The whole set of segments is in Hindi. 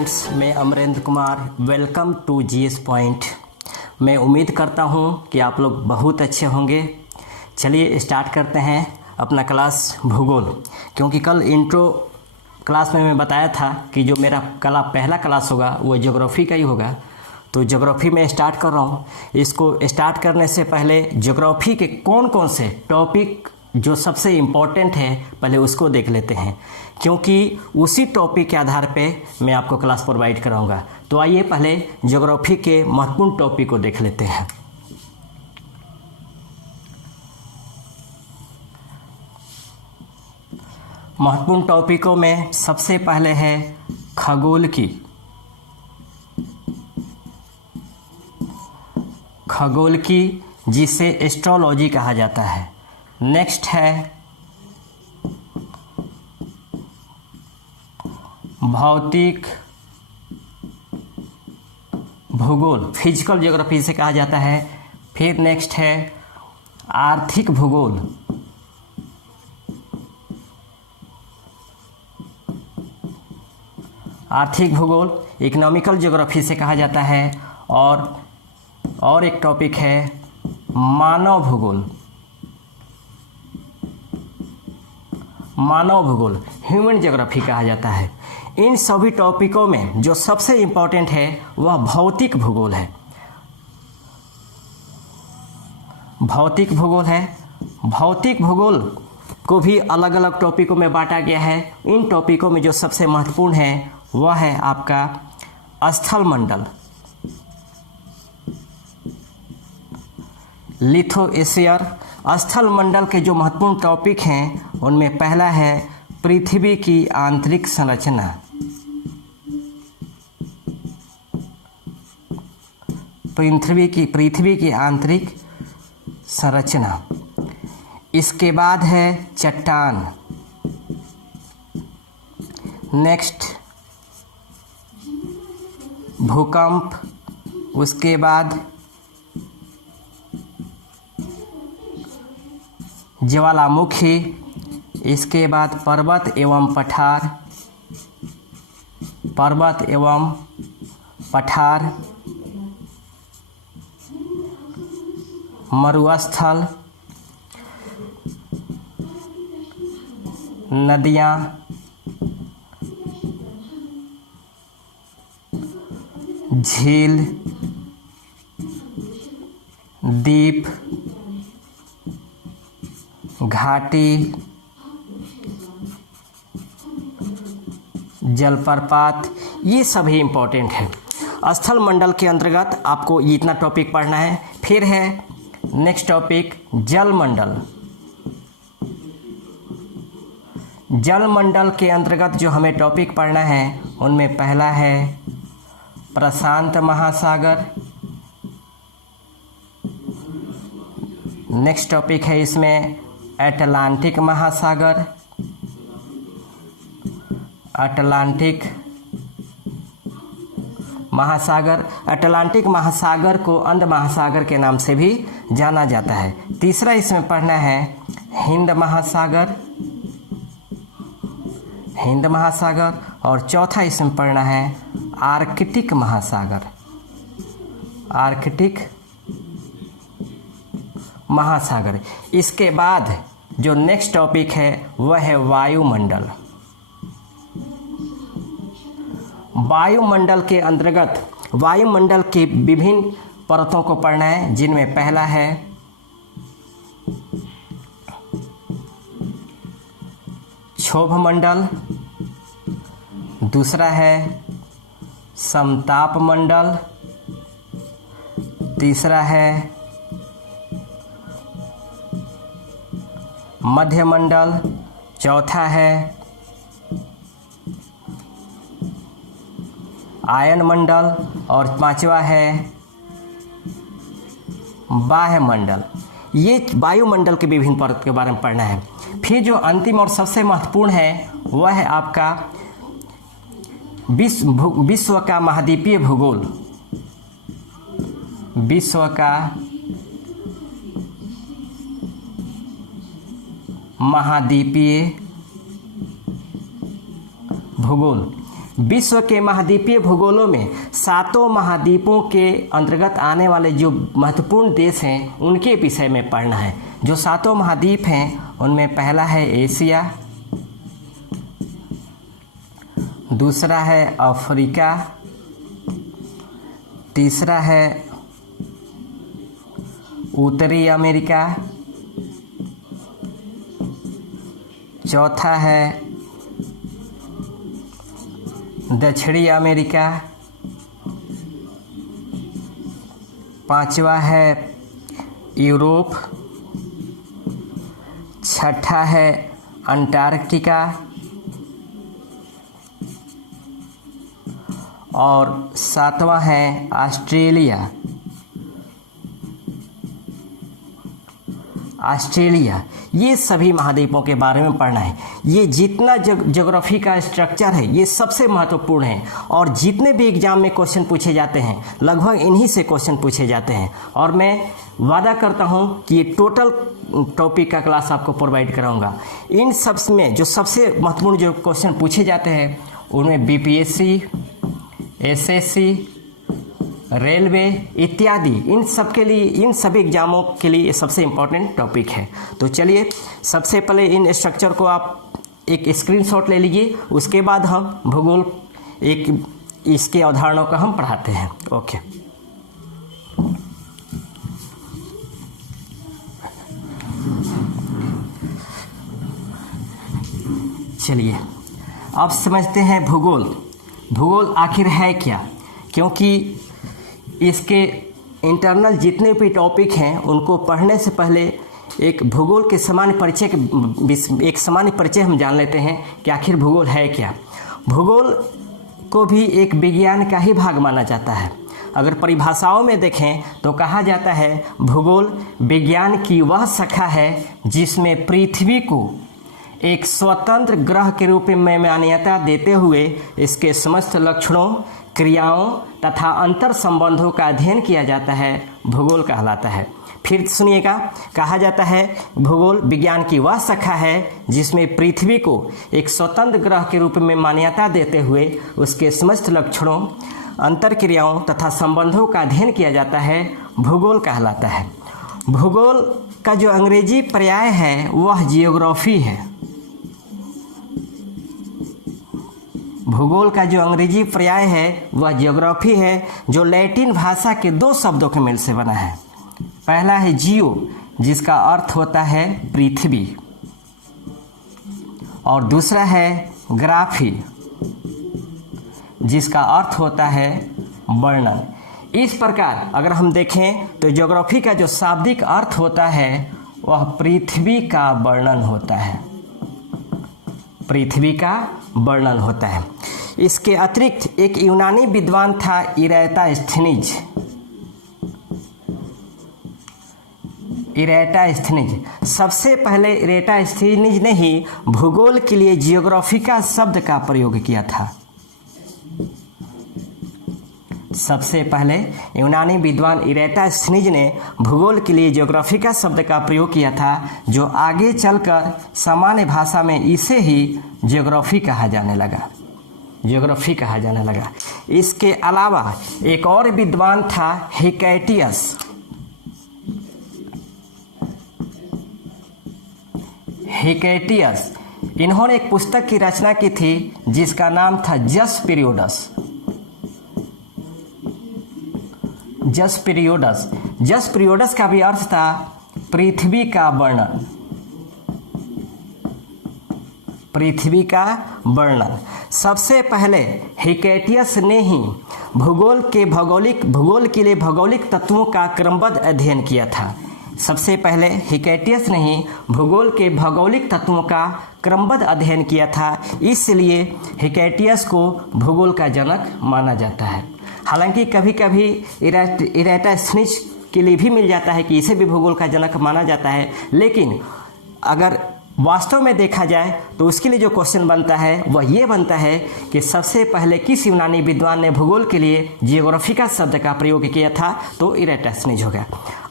फ्रेंड्स, मैं Amarendra Kumar. Welcome to GS point. मैं उम्मीद करता हूँ कि आप लोग बहुत अच्छे होंगे। चलिए स्टार्ट करते हैं अपना क्लास भूगोल। क्योंकि कल इंट्रो क्लास में मैं बताया था कि जो मेरा पहला क्लास होगा वो ज्योग्राफी का ही होगा। तो ज्योग्राफी में स्टार्ट कर रहा हूँ। इसको स्टार्ट करने से पहले ज्योग्राफी के कौन कौन से टॉपिक जो सबसे इम्पोर्टेंट है पहले उसको देख लेते हैं, क्योंकि उसी टॉपिक के आधार पे मैं आपको क्लास प्रोवाइड कराऊंगा। तो आइए पहले ज्योग्राफी के महत्वपूर्ण टॉपिक को देख लेते हैं। महत्वपूर्ण टॉपिकों में सबसे पहले है खगोल की जिसे एस्ट्रोलॉजी कहा जाता है। नेक्स्ट है भौतिक भूगोल, फिजिकल ज्योग्राफी से कहा जाता है। फिर नेक्स्ट है आर्थिक भूगोल, इकोनॉमिकल ज्योग्राफी से कहा जाता है। और एक टॉपिक है मानव भूगोल, ह्यूमन ज्योग्राफी कहा जाता है। इन सभी टॉपिकों में जो सबसे इम्पोर्टेंट है वह भौतिक भूगोल है। भौतिक भूगोल को भी अलग अलग टॉपिकों में बांटा गया है। इन टॉपिकों में जो सबसे महत्वपूर्ण है वह है आपका स्थल मंडल, लिथोस्फीयर। स्थल मंडल के जो महत्वपूर्ण टॉपिक हैं उनमें पहला है पृथ्वी की आंतरिक संरचना, पृथ्वी की आंतरिक संरचना। इसके बाद है चट्टान। नेक्स्ट भूकंप, उसके बाद ज्वालामुखी, इसके बाद पर्वत एवं पठार, मरुस्थल, नदियाँ, झील, द्वीप, घाटी, जलप्रपात, ये सभी इम्पोर्टेंट है। स्थल मंडल के अंतर्गत आपको इतना टॉपिक पढ़ना है। फिर है नेक्स्ट टॉपिक जल मंडल के अंतर्गत जो हमें टॉपिक पढ़ना है उनमें पहला है प्रशांत महासागर। नेक्स्ट टॉपिक है इसमें अटलांटिक महासागर को अंध महासागर के नाम से भी जाना जाता है। तीसरा इसमें पढ़ना है हिंद महासागर और चौथा इसमें पढ़ना है आर्कटिक महासागर। इसके बाद जो नेक्स्ट टॉपिक है वह है वायुमंडल के अंतर्गत वायुमंडल की विभिन्न परतों को पढ़ना है, जिनमें पहला है क्षोभ मंडल, दूसरा है समताप मंडल, तीसरा है मध्य मंडल, चौथा है आयन मंडल और पांचवा है बाह्य मंडल। ये वायुमंडल के विभिन्न परत के बारे में पढ़ना है। फिर जो अंतिम और सबसे महत्वपूर्ण है वह है आपका विश्व का महाद्वीपीय भूगोल। विश्व का महाद्वीपीय भूगोल। विश्व के महाद्वीपीय भूगोलों में 7 महाद्वीपों के अंतर्गत आने वाले जो महत्वपूर्ण देश हैं उनके विषय में पढ़ना है। जो 7 महाद्वीप हैं उनमें पहला है एशिया, दूसरा है अफ्रीका, तीसरा है उत्तरी अमेरिका, चौथा है दक्षिणी अमेरिका, पांचवा है यूरोप, छठा है अंटार्कटिका और 7वां है ऑस्ट्रेलिया। ये सभी महाद्वीपों के बारे में पढ़ना है। ये जितना ज्योग्राफी का स्ट्रक्चर है ये सबसे महत्वपूर्ण है और जितने भी एग्जाम में क्वेश्चन पूछे जाते हैं लगभग इन्हीं से क्वेश्चन पूछे जाते हैं और मैं वादा करता हूं कि ये टोटल टॉपिक का क्लास आपको प्रोवाइड कराऊंगा। इन सब में जो सबसे महत्वपूर्ण जो क्वेश्चन पूछे जाते हैं उनमें बीपीएससी, एसएससी, रेलवे इत्यादि इन सब के लिए, इन सभी एग्जामों के लिए ये सबसे इम्पोर्टेंट टॉपिक है। तो चलिए सबसे पहले इन स्ट्रक्चर को आप एक स्क्रीनशॉट ले लीजिए, उसके बाद हम भूगोल एक इसके अवधारणाओं का हम पढ़ाते हैं। ओके, चलिए अब समझते हैं भूगोल। भूगोल आखिर है क्या, क्योंकि इसके इंटरनल जितने भी टॉपिक हैं उनको पढ़ने से पहले एक भूगोल के सामान्य परिचय हम जान लेते हैं कि आखिर भूगोल है क्या। भूगोल को भी एक विज्ञान का ही भाग माना जाता है। अगर परिभाषाओं में देखें तो कहा जाता है भूगोल विज्ञान की वह शाखा है जिसमें पृथ्वी को एक स्वतंत्र ग्रह के रूप में मान्यता देते हुए इसके समस्त लक्षणों, क्रियाओं तथा अंतर संबंधों का अध्ययन किया जाता है, भूगोल कहलाता है। फिर सुनिएगा, कहा जाता है भूगोल विज्ञान की वह शाखा है जिसमें पृथ्वी को एक स्वतंत्र ग्रह के रूप में मान्यता देते हुए उसके समस्त लक्षणों, अंतर क्रियाओं तथा संबंधों का अध्ययन किया जाता है, भूगोल कहलाता है। भूगोल का जो अंग्रेजी पर्याय है वह जियोग्राफी है। भूगोल का जो अंग्रेजी पर्याय है वह जियोग्राफी है, जो लैटिन भाषा के 2 शब्दों के मेल से बना है। पहला है जियो, जिसका अर्थ होता है पृथ्वी, और दूसरा है ग्राफी, जिसका अर्थ होता है वर्णन। इस प्रकार अगर हम देखें तो ज्योग्राफी का जो शाब्दिक अर्थ होता है वह पृथ्वी का वर्णन होता है, पृथ्वी का वर्णन होता है। इसके अतिरिक्त एक यूनानी विद्वान था इरेटास्थनीज। सबसे पहले इरेटास्थनीज ने ही भूगोल के लिए जियोग्राफिका शब्द का प्रयोग किया था। सबसे पहले यूनानी विद्वान इरेटास्थनीज ने भूगोल के लिए जियोग्राफिका शब्द का प्रयोग किया था, जो आगे चलकर सामान्य भाषा में इसे ही जियोग्राफी कहा जाने लगा। इसके अलावा एक और विद्वान था हिकैटियस। इन्होंने एक पुस्तक की रचना की थी जिसका नाम था जस पीरियोडस का भी अर्थ था पृथ्वी का वर्णन। सबसे पहले हिकैटियस ने ही भूगोल के लिए भौगोलिक तत्वों का क्रमबद्ध अध्ययन किया था। सबसे पहले हिकैटियस ने ही भूगोल के भौगोलिक तत्वों का क्रमबद्ध अध्ययन किया था, इसलिए हिकैटियस को भूगोल का जनक माना जाता है। हालांकि कभी कभी इरेटास्थनीज के लिए भी मिल जाता है कि इसे भी भूगोल का जनक माना जाता है, लेकिन अगर वास्तव में देखा जाए तो उसके लिए जो क्वेश्चन बनता है वह ये बनता है कि सबसे पहले किस यूनानी विद्वान ने भूगोल के लिए जियोग्राफिका शब्द का प्रयोग किया था, तो इरेटास्थनीज हो गया।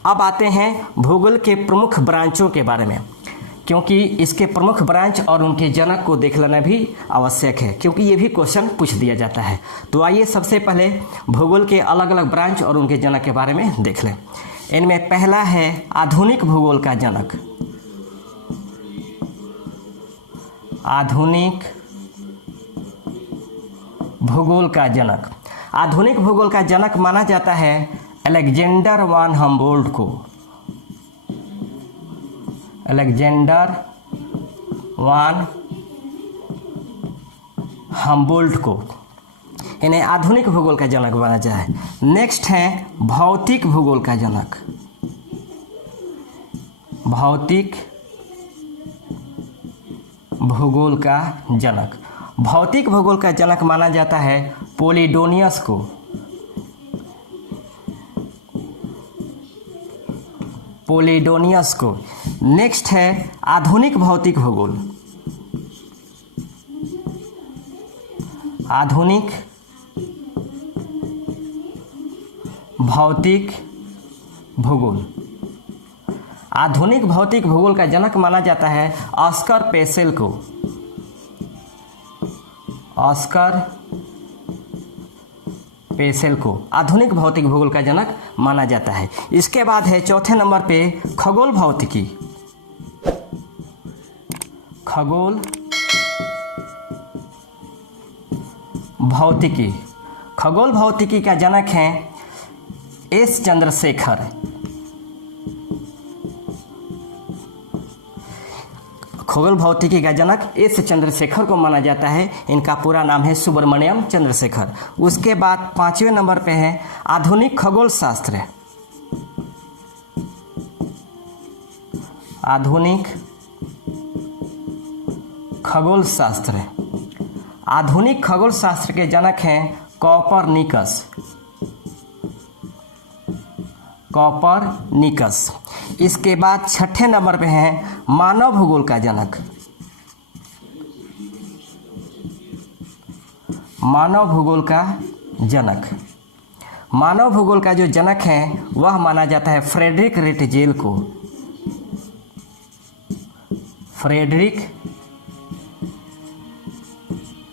अब आते हैं भूगोल के प्रमुख ब्रांचों के बारे में। क्योंकि इसके प्रमुख ब्रांच और उनके जनक को देख लेना भी आवश्यक है, क्योंकि ये भी क्वेश्चन पूछ दिया जाता है। तो आइए सबसे पहले भूगोल के अलग अलग ब्रांच और उनके जनक के बारे में देख लें। इनमें पहला है आधुनिक भूगोल का जनक। आधुनिक भूगोल का जनक, आधुनिक भूगोल का जनक माना जाता है अलेक्जेंडर वान हम्बोल्ट को। अलेक्जेंडर वान हम्बोल्ट को इन्हें आधुनिक भूगोल का जनक माना जाए। नेक्स्ट है भौतिक भूगोल का जनक। भौतिक भूगोल का जनक, भौतिक भूगोल का जनक माना जाता है पोलिडोनियस को। पोलिडोनियस को। नेक्स्ट है आधुनिक भौतिक भूगोल। आधुनिक भौतिक भूगोल, आधुनिक भौतिक भूगोल का जनक माना जाता है ऑस्कर पेसेल को। ऑस्कर पेसेल को आधुनिक भौतिक भूगोल का जनक माना जाता है। इसके बाद है चौथे नंबर पे खगोल भौतिकी। खगोल भौतिकी, खगोल भौतिकी का जनक है एस चंद्रशेखर। खगोल भौतिकी का जनक एस चंद्रशेखर को माना जाता है। इनका पूरा नाम है सुब्रमण्यम चंद्रशेखर। उसके बाद पांचवें नंबर पे है आधुनिक खगोल शास्त्र। आधुनिक खगोल शास्त्र, आधुनिक खगोल शास्त्र के जनक हैं कॉपरनिकस। कॉपरनिकस। इसके बाद छठे नंबर पे है मानव भूगोल का जनक। मानव भूगोल का जनक, मानव भूगोल का जो जनक है वह माना जाता है फ्रेडरिक रेटजेल को। फ्रेडरिक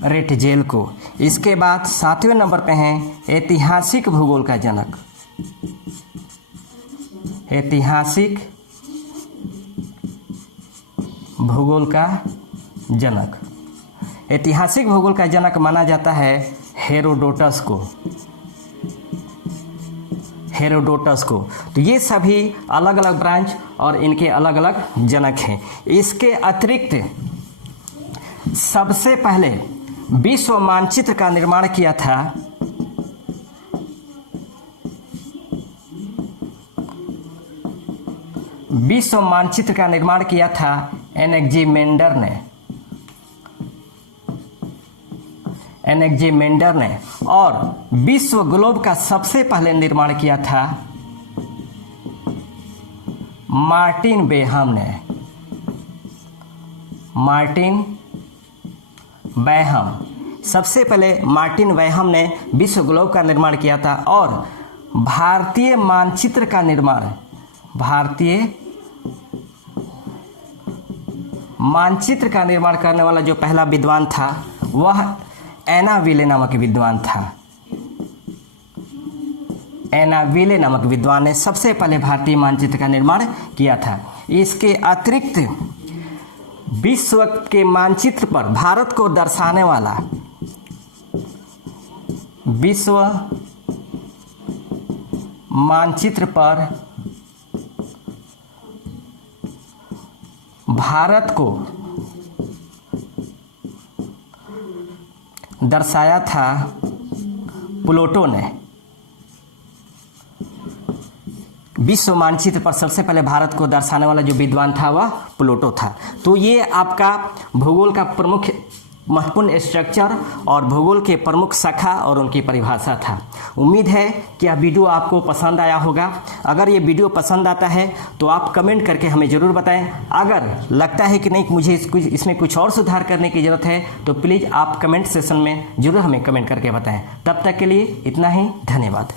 रेटजेल को। इसके बाद सातवें नंबर पे हैं ऐतिहासिक भूगोल का जनक। ऐतिहासिक भूगोल का जनक, ऐतिहासिक भूगोल का जनक माना जाता है हेरोडोटस को। हेरोडोटस को। तो ये सभी अलग अलग ब्रांच और इनके अलग अलग जनक हैं। इसके अतिरिक्त सबसे पहले विश्व मानचित्र का निर्माण किया था विश्व मानचित्र का निर्माण किया था एनेक्जीमेंडर ने। एनेक्जीमेंडर ने। और विश्व ग्लोब का सबसे पहले निर्माण किया था मार्टिन बेहम ने। मार्टिन बेहम, सबसे पहले मार्टिन बेहम ने विश्व ग्लोब का निर्माण किया था। और भारतीय मानचित्र का निर्माण, भारतीय मानचित्र का निर्माण करने वाला जो पहला विद्वान था वह एना विले नामक विद्वान था। एना विले नामक विद्वान ने सबसे पहले भारतीय मानचित्र का निर्माण किया था। इसके अतिरिक्त विश्व के मानचित्र पर भारत को दर्शाने वाला, विश्व मानचित्र पर भारत को दर्शाया था प्लूटो ने। विश्व मानचित्र पर सबसे पहले भारत को दर्शाने वाला जो विद्वान था वह प्लूटो था। तो ये आपका भूगोल का प्रमुख महत्वपूर्ण स्ट्रक्चर और भूगोल के प्रमुख शाखा और उनकी परिभाषा था। उम्मीद है कि यह वीडियो आपको पसंद आया होगा। अगर ये वीडियो पसंद आता है तो आप कमेंट करके हमें ज़रूर बताएं। अगर लगता है कि नहीं मुझे इसमें कुछ और सुधार करने की ज़रूरत है तो प्लीज़ आप कमेंट सेक्शन में ज़रूर हमें कमेंट करके बताएं। तब तक के लिए इतना ही, धन्यवाद।